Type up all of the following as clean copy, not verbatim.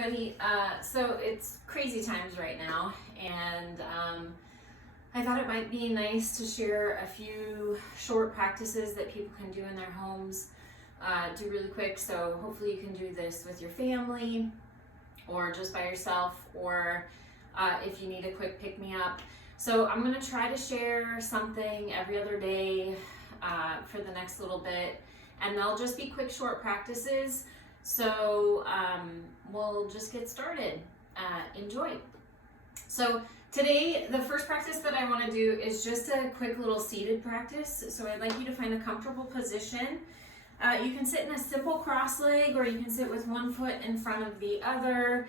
everybody. So it's crazy times right now, and I thought it might be nice to share a few short practices that people can do in their homes, do really quick. So hopefully you can do this with your family or just by yourself, or if you need a quick pick-me-up. So I'm going to try to share something every other day for the next little bit, and they'll just be quick short practices. So we'll just get started. Enjoy. So today, the first practice that I want to do is just a quick little seated practice. So I'd like you to find a comfortable position. You can sit in a simple cross leg, or you can sit with one foot in front of the other.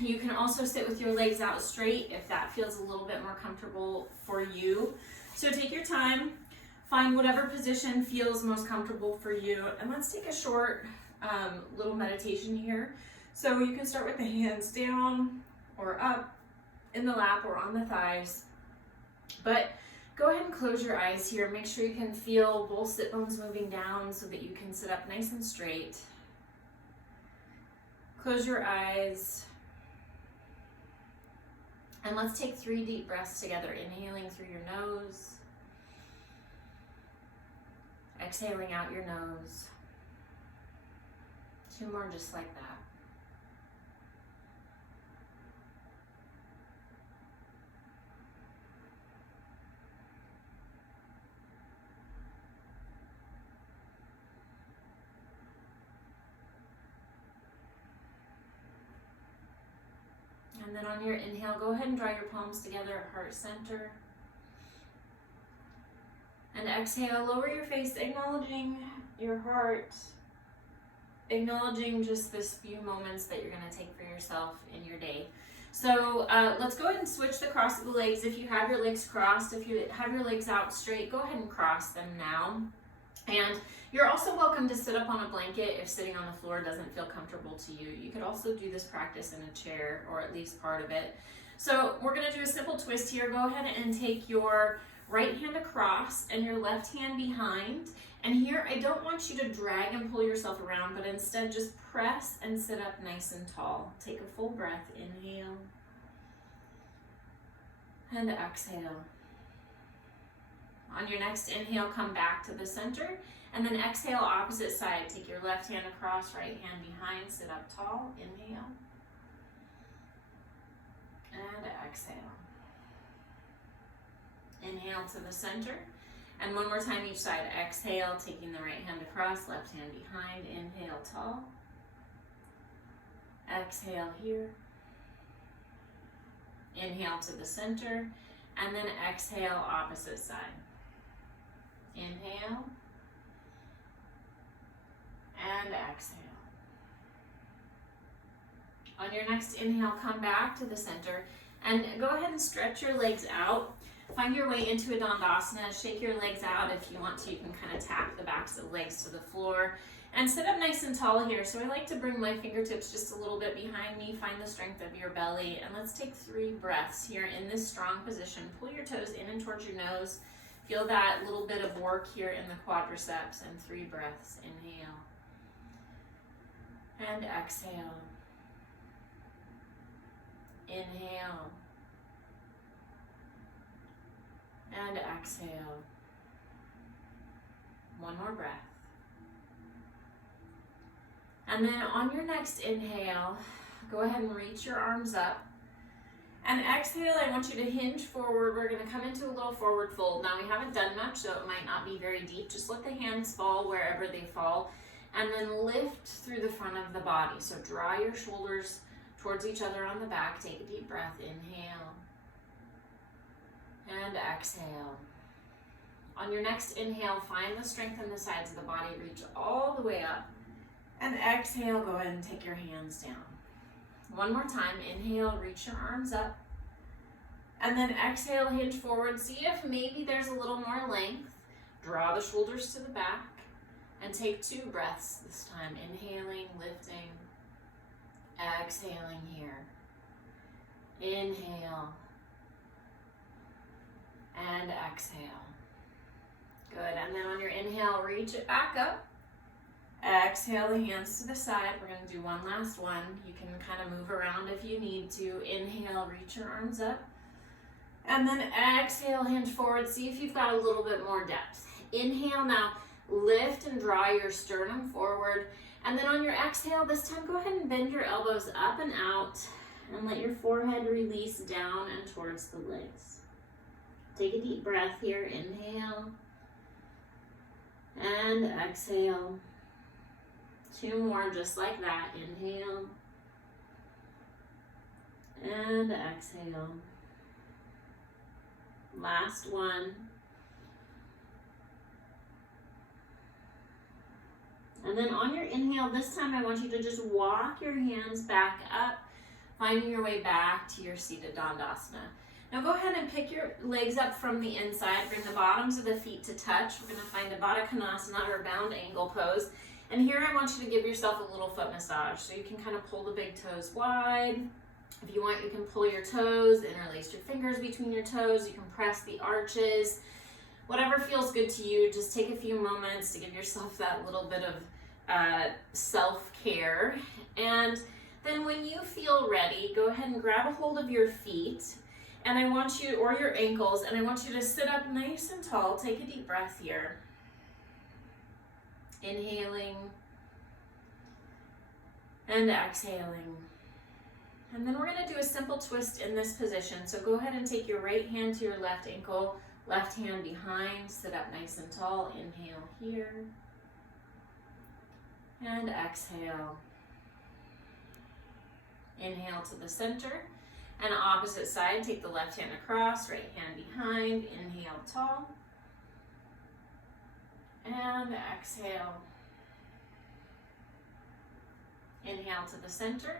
You can also sit with your legs out straight if that feels a little bit more comfortable for you. So take your time, find whatever position feels most comfortable for you, and let's take a short little meditation here. So you can start with the hands down or up in the lap or on the thighs, but go ahead and close your eyes here. Make sure you can feel both sit bones moving down so that you can sit up nice and straight. Close your eyes, and let's take 3 deep breaths together, inhaling through your nose, exhaling out your nose. 2 more just like that. And then on your inhale, go ahead and draw your palms together at heart center. And exhale, lower your face, acknowledging your heart, acknowledging just this few moments that you're going to take for yourself in your day. So let's go ahead and switch the cross of the legs. If you have your legs crossed, if you have your legs out straight, go ahead and cross them now. And you're also welcome to sit up on a blanket if sitting on the floor doesn't feel comfortable to you. You could also do this practice in a chair, or at least part of it. So we're going to do a simple twist here. Go ahead and take your right hand across and your left hand behind. And here, I don't want you to drag and pull yourself around, but instead just press and sit up nice and tall. Take a full breath. Inhale and exhale. On your next inhale, come back to the center, and then exhale, opposite side. Take your left hand across, right hand behind, sit up tall. Inhale and exhale. Inhale to the center, and one more time each side. Exhale, taking the right hand across, left hand behind. Inhale, tall. Exhale here. Inhale to the center, and then exhale, opposite side. Inhale and exhale. On your next inhale, come back to the center and go ahead and stretch your legs out. Find your way into a Dandasana. Shake your legs out. If you want to, you can kind of tap the backs of the legs to the floor and sit up nice and tall here. So I like to bring my fingertips just a little bit behind me. Find the strength of your belly, and let's take 3 breaths here in this strong position. Pull your toes in and towards your nose. Feel that little bit of work here in the quadriceps, and 3 breaths. Inhale and exhale. Inhale and exhale. 1 more breath. And then on your next inhale, go ahead and reach your arms up. And exhale, I want you to hinge forward. We're going to come into a little forward fold. Now, we haven't done much, so it might not be very deep. Just let the hands fall wherever they fall, and then lift through the front of the body. So draw your shoulders towards each other on the back. Take a deep breath. Inhale and exhale. On your next inhale, find the strength in the sides of the body. Reach all the way up. And exhale, go ahead and take your hands down. 1 more time. Inhale, reach your arms up. And then exhale, hinge forward. See if maybe there's a little more length. Draw the shoulders to the back and take 2 breaths this time. Inhaling, lifting, exhaling here. Inhale and exhale. Good. And then on your inhale, reach it back up. Exhale the hands to the side. We're going to do one last one. You can kind of move around if you need to. Inhale, reach your arms up. And then exhale, hinge forward. See if you've got a little bit more depth. Inhale now, lift and draw your sternum forward. And then on your exhale, this time go ahead and bend your elbows up and out and let your forehead release down and towards the legs. Take a deep breath here. Inhale and exhale. 2 more just like that. Inhale and exhale. Last one. And then on your inhale, this time I want you to just walk your hands back up, finding your way back to your seated Dandasana. Now go ahead and pick your legs up from the inside. Bring the bottoms of the feet to touch. We're going to find a Baddha Konasana or bound ankle pose. And here I want you to give yourself a little foot massage. So you can kind of pull the big toes wide. If you want, you can pull your toes, interlace your fingers between your toes. You can press the arches. Whatever feels good to you, just take a few moments to give yourself that little bit of self-care. And then when you feel ready, go ahead and grab a hold of your feet. And I want you, or your ankles, and I want you to sit up nice and tall. Take a deep breath here. Inhaling and exhaling. And then we're going to do a simple twist in this position. So go ahead and take your right hand to your left ankle, left hand behind, sit up nice and tall. Inhale here and exhale. Inhale to the center and opposite side. Take the left hand across, right hand behind. Inhale tall and exhale. Inhale to the center.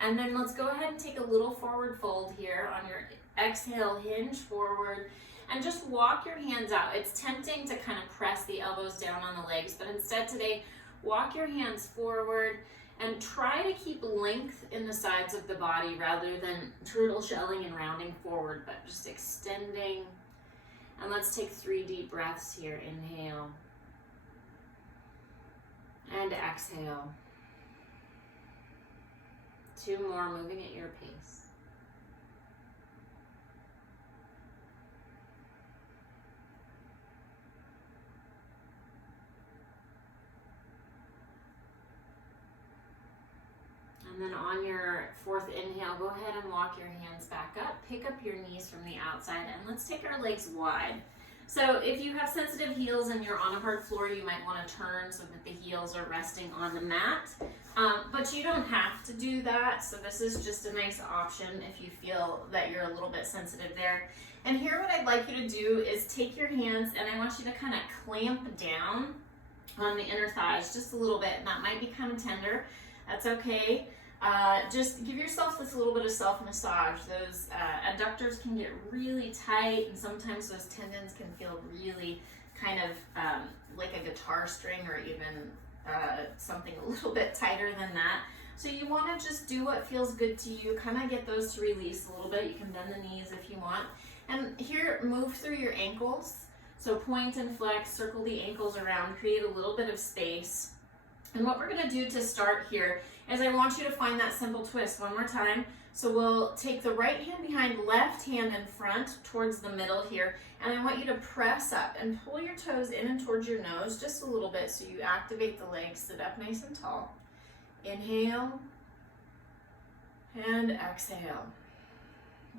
And then let's go ahead and take a little forward fold here. On your exhale, hinge forward and just walk your hands out. It's tempting to kind of press the elbows down on the legs, but instead today, walk your hands forward and try to keep length in the sides of the body rather than turtle shelling and rounding forward, but just extending. And let's take 3 deep breaths here. Inhale and exhale. 2 more, moving at your pace. And then on your 4th inhale, go ahead and walk your hands back up. Pick up your knees from the outside and let's take our legs wide. So if you have sensitive heels and you're on a hard floor, you might want to turn so that the heels are resting on the mat. But you don't have to do that. So this is just a nice option if you feel that you're a little bit sensitive there. And here what I'd like you to do is take your hands and I want you to kind of clamp down on the inner thighs just a little bit. And that might be kind of tender. That's okay. Just give yourself this little bit of self-massage. Those adductors can get really tight and sometimes those tendons can feel really kind of like a guitar string or even something a little bit tighter than that. So you want to just do what feels good to you, kind of get those to release a little bit. You can bend the knees if you want. And here, move through your ankles. So point and flex, circle the ankles around, create a little bit of space. And what we're going to do to start here is I want you to find that simple twist one more time. So we'll take the right hand behind, left hand in front towards the middle here. And I want you to press up and pull your toes in and towards your nose just a little bit so you activate the legs. Sit up nice and tall. Inhale and exhale.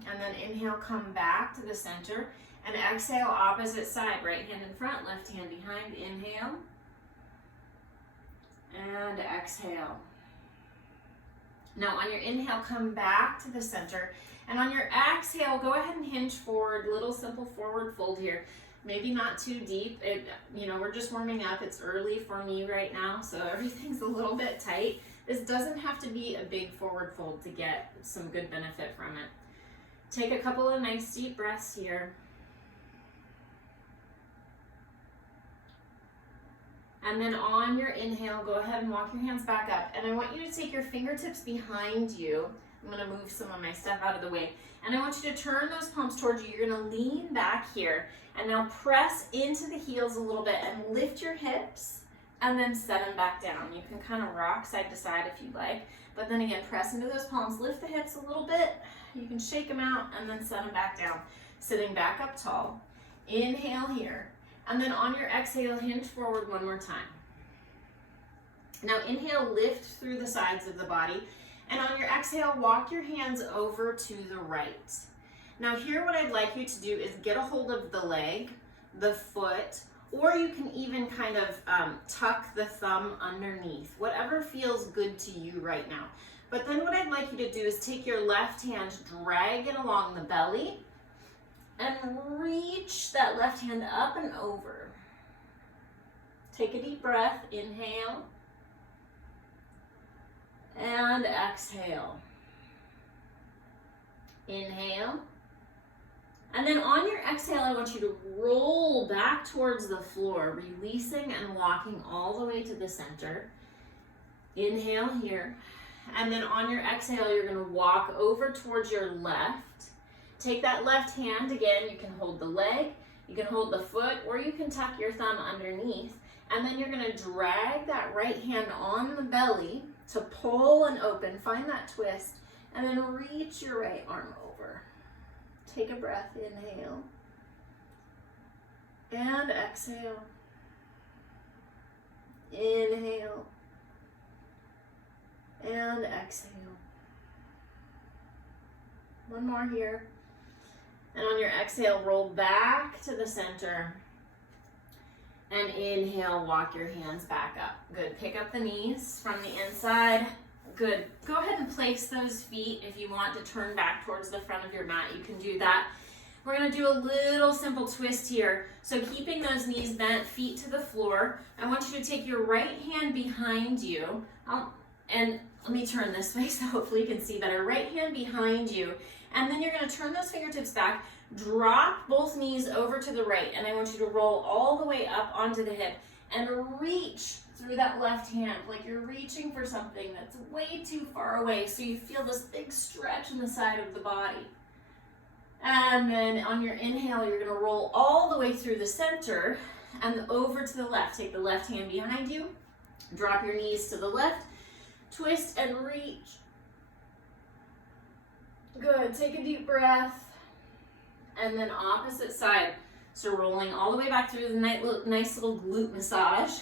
And then inhale, come back to the center. And exhale, opposite side. Right hand in front, left hand behind. Inhale and exhale. Now on your inhale, come back to the center. And on your exhale, go ahead and hinge forward, little simple forward fold here. Maybe not too deep. We're just warming up. It's early for me right now, so everything's a little bit tight. This doesn't have to be a big forward fold to get some good benefit from it. Take a couple of nice deep breaths here. And then on your inhale, go ahead and walk your hands back up. And I want you to take your fingertips behind you. I'm going to move some of my stuff out of the way. And I want you to turn those palms towards you. You're going to lean back here. And now press into the heels a little bit and lift your hips. and then set them back down. You can kind of rock side to side if you like, but then again, press into those palms, lift the hips a little bit. You can shake them out and then set them back down. Sitting back up tall. Inhale here, and then on your exhale, hinge forward one more time. Now inhale, lift through the sides of the body, and on your exhale, walk your hands over to the right. Now here, what I'd like you to do is get a hold of the leg, the foot, or you can even kind of tuck the thumb underneath, whatever feels good to you right now. But then what I'd like you to do is take your left hand, drag it along the belly, and reach that left hand up and over. Take a deep breath, inhale, and exhale. Inhale. And then on your exhale, I want you to roll back towards the floor, releasing and walking all the way to the center. Inhale here. And then on your exhale, you're going to walk over towards your left. Take that left hand, again, you can hold the leg, you can hold the foot, or you can tuck your thumb underneath. And then you're going to drag that right hand on the belly to pull and open. Find that twist. And then reach your right arm over. Take a breath, inhale. And exhale. Inhale. And exhale. One more here. And on your exhale, roll back to the center. And inhale, walk your hands back up. Good. Pick up the knees from the inside. Good. Go ahead and place those feet. If you want to turn back towards the front of your mat, you can do that. We're going to do a little simple twist here. So keeping those knees bent, feet to the floor, I want you to take your right hand behind you. And let me turn this way so hopefully you can see better. Right hand behind you. And then you're going to turn those fingertips back, drop both knees over to the right, and I want you to roll all the way up onto the hip and reach through that left hand like you're reaching for something that's way too far away, so you feel this big stretch in the side of the body. And then on your inhale, you're going to roll all the way through the center and over to the left. Take the left hand behind you, drop your knees to the left, twist and reach. Good. Take a deep breath. And then opposite side. So rolling all the way back through the nice little glute massage.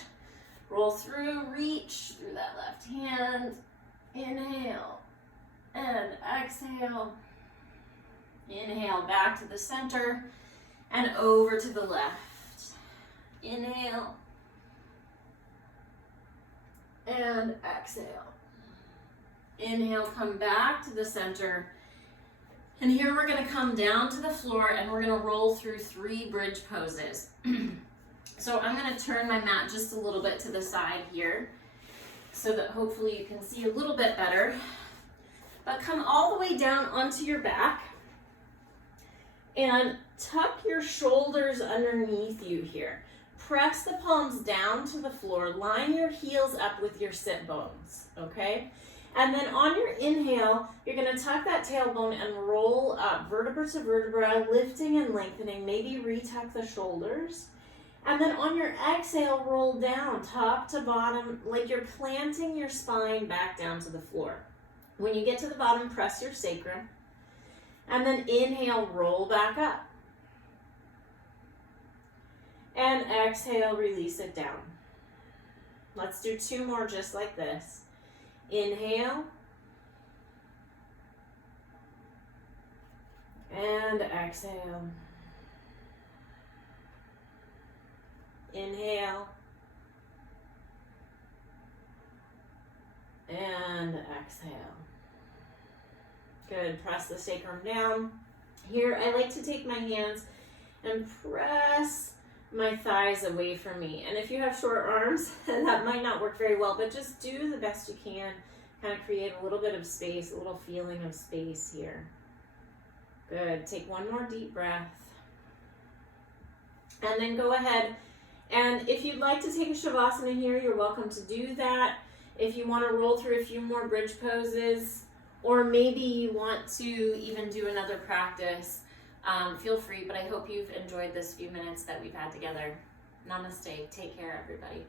Roll through, reach through that left hand. Inhale and exhale. Inhale back to the center and over to the left. Inhale and exhale. Inhale, come back to the center. And here we're going to come down to the floor and we're going to roll through 3 bridge poses. So I'm going to turn my mat just a little bit to the side here so that hopefully you can see a little bit better. But come all the way down onto your back and tuck your shoulders underneath you here. Press the palms down to the floor. Line your heels up with your sit bones, okay? And then on your inhale, you're going to tuck that tailbone and roll up vertebra to vertebra, lifting and lengthening. Maybe retuck the shoulders. And then on your exhale, roll down top to bottom like you're planting your spine back down to the floor. When you get to the bottom, press your sacrum. And then inhale, roll back up. And exhale, release it down. Let's do 2 more just like this. Inhale. And exhale. Inhale. And exhale. Good. Press the sacrum down. Here, I like to take my hands and press my thighs away from me. And if you have short arms, that might not work very well, but just do the best you can. Kind of create a little bit of space, a little feeling of space here. Good. Take 1 more deep breath. And then go ahead. And if you'd like to take a Shavasana here, you're welcome to do that. If you want to roll through a few more bridge poses, or maybe you want to even do another practice, feel free, but I hope you've enjoyed this few minutes that we've had together. Namaste. Take care, everybody.